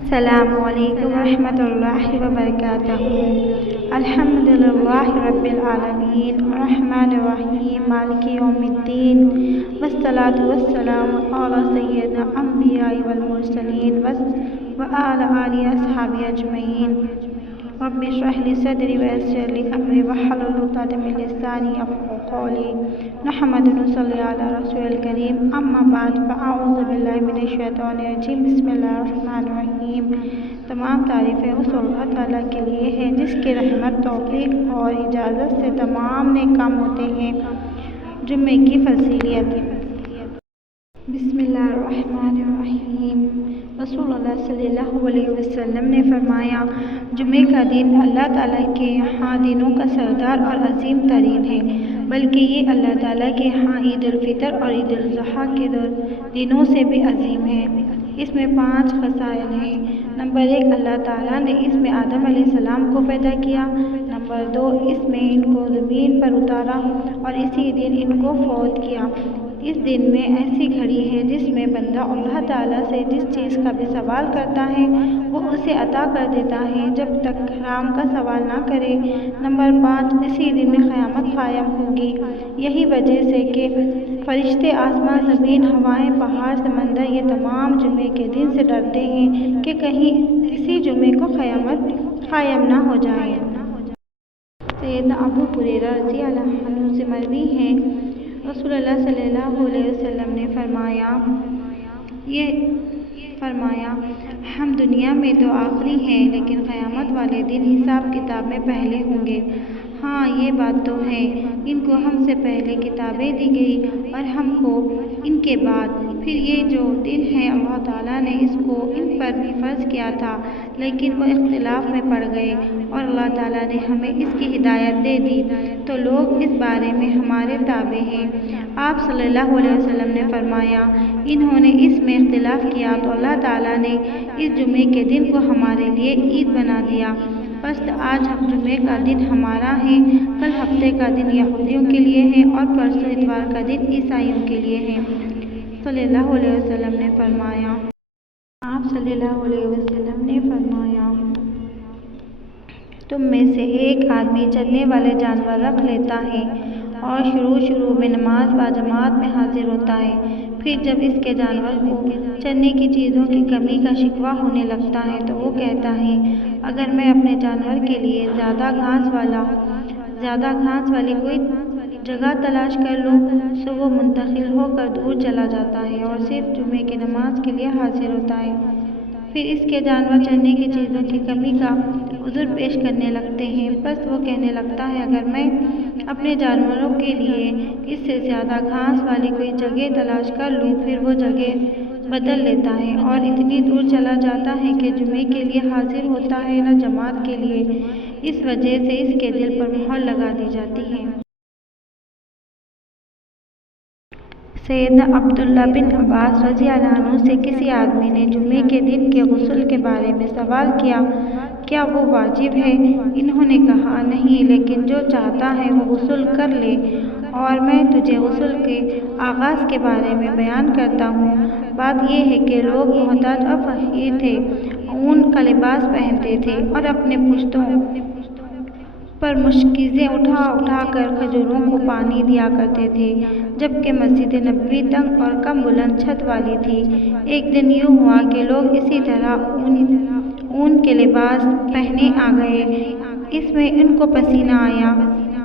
السلام علیکم ورحمۃ اللہ وبرکاتہ۔ الحمدللہ رب العالمین الرحمن الرحیم مالک یوم الدین والصلاة والسلام علی سیدنا الانبیاء والمرسلین وعلی آلہ اصحابہ اجمعین۔ رب اشرح لی صدری ویسر لی امری واحلل عقدۃ من لسانی یفقہوا قولی۔ نحمد و نصلی علی رسول الکریم، اما بعد فاعوذ باللہ من الشیطان الرجیم، بسم اللہ الرحمن الرحیم۔ تمام تعریفیں اس اللہ تعالیٰ کے لیے ہیں جس کی رحمت، توفیق اور اجازت سے تمام نیک کام ہوتے ہیں۔ جمعے کی فضیلت۔ بسم اللہ الرحمن الرحیم۔ رسول اللہ صلی اللہ علیہ وسلم نے فرمایا، جمعے کا دن اللہ تعالیٰ کے یہاں دنوں کا سردار اور عظیم ترین ہے، بلکہ یہ اللہ تعالیٰ کے یہاں عید الفطر اور عید الاضحیٰ کے دنوں سے بھی عظیم ہے۔ اس میں 5 خصائل ہیں۔ نمبر 1، اللہ تعالیٰ نے اس میں آدم علیہ السلام کو پیدا کیا۔ نمبر 2، اس میں ان کو زمین پر اتارا اور اسی دن ان کو فوت کیا۔ اس دن میں ایسی گھڑی ہے جس میں بندہ اللہ تعالیٰ سے جس چیز کا بھی سوال کرتا ہے وہ اسے عطا کر دیتا ہے جب تک حرام کا سوال نہ کرے۔ نمبر 5، اسی دن میں قیامت قائم ہوگی۔ یہی وجہ سے کہ فرشتے، آسمان، زمین، ہوائیں، پہاڑ، سمندر، یہ تمام جمعے کے دن سے ڈرتے ہیں کہ کہیں اسی جمعے کو قیامت قائم نہ ہو جائے۔ سیدنا ابو ہریرہ رضی اللہ عنہ سے مروی ہے، رسول اللہ صلی اللہ علیہ وسلم نے فرمایا، ہم دنیا میں تو آخری ہیں لیکن قیامت والے دن حساب کتاب میں پہلے ہوں گے۔ ہاں، یہ بات تو ہے، ان کو ہم سے پہلے کتابیں دی گئی اور ہم کو ان کے بعد۔ پھر یہ جو دن ہے اللہ تعالیٰ نے اس کو ان پر بھی فرض کیا تھا، لیکن وہ اختلاف میں پڑ گئے اور اللہ تعالیٰ نے ہمیں اس کی ہدایت دے دی تو لوگ اس بارے میں ہمارے تابع ہیں۔ آپ صلی اللہ علیہ وسلم نے فرمایا، انہوں نے اس میں اختلاف کیا تو اللہ تعالیٰ نے اس جمعے کے دن کو ہمارے لیے عید بنا دیا۔ بس آج جمعے کا دن ہمارا ہے، کل ہفتے کا دن یہودیوں کے لیے ہے اور پرسوں اتوار کا دن عیسائیوں کے لیے ہے۔ صلی اللہ علیہ وسلم نے فرمایا، آپ صلی اللہ علیہ وسلم نے فرمایا، تم میں سے ایک آدمی چرنے والے جانور رکھ لیتا ہے اور شروع میں نماز با جماعت میں حاضر ہوتا ہے، پھر جب اس کے جانور کو چرنے کی چیزوں کی کمی کا شکوہ ہونے لگتا ہے تو وہ کہتا ہے، اگر میں اپنے جانور کے لیے زیادہ گھاس والی کوئی جگہ تلاش کر لوں تو وہ منتقل ہو کر دور چلا جاتا ہے اور صرف جمعے کی نماز کے لیے حاضر ہوتا ہے۔ پھر اس کے جانور چرنے کی چیزوں کی کمی کا عذر پیش کرنے لگتے ہیں، بس وہ کہنے لگتا ہے، اگر میں اپنے جانوروں کے لیے اس سے زیادہ گھاس والی کوئی جگہ تلاش کر لوں، پھر وہ جگہ بدل لیتا ہے اور اتنی دور چلا جاتا ہے کہ جمعے کے لیے حاضر ہوتا ہے نہ جماعت کے لیے۔ اس وجہ سے اس کے دل پر مہر لگا دی جاتی ہے۔ سیدنا عبداللہ بن عباس رضی اللہ عنہ سے کسی آدمی نے جمعے کے دن کے غسل کے بارے میں سوال کیا، کیا وہ واجب ہے؟ انہوں نے کہا، نہیں، لیکن جو چاہتا ہے وہ غسل کر لے۔ اور میں تجھے غسل کے آغاز کے بارے میں بیان کرتا ہوں۔ بات یہ ہے کہ لوگ محتاج اور فقیر تھے، اون کا لباس پہنتے تھے اور اپنے پشتوں پر مشکیزیں اٹھا کر کھجوروں کو پانی دیا کرتے تھے، جبکہ مسجد نبوی تنگ اور کم بلند چھت والی تھی۔ ایک دن یوں ہوا کہ لوگ اسی طرح اون کے لباس پہنے آ گئے، اس میں ان کو پسینہ آیا۔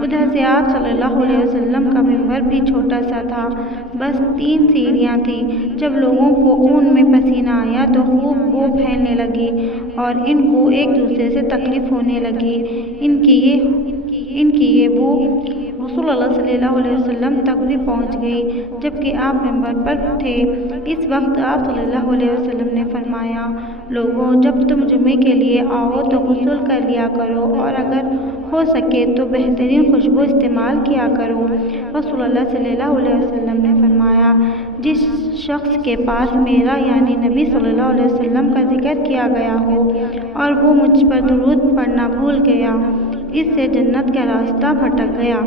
ادھر سے آپ صلی اللہ علیہ وسلم کا منبر بھی چھوٹا سا تھا، بس 3 سیڑھیاں تھیں۔ جب لوگوں کو اون میں پسینہ آیا تو خوب بو پھیلنے لگی اور ان کو ایک دوسرے سے تکلیف ہونے لگی۔ ان کی یہ بو رسول اللہ صلی اللہ علیہ وسلم تک بھی پہنچ گئی، جبکہ آپ منبر پر تھے۔ اس وقت آپ صلی اللہ علیہ وسلم نے فرمایا، لوگوں، جب تم جمعے کے لیے آؤ تو غسل کر لیا کرو اور اگر ہو سکے تو بہترین خوشبو استعمال کیا کرو۔ رسول اللہ صلی اللہ علیہ وسلم نے فرمایا، جس شخص کے پاس میرا یعنی نبی صلی اللہ علیہ وسلم کا ذکر کیا گیا ہو اور وہ مجھ پر درود پڑھنا بھول گیا، اس سے جنت کا راستہ بھٹک گیا۔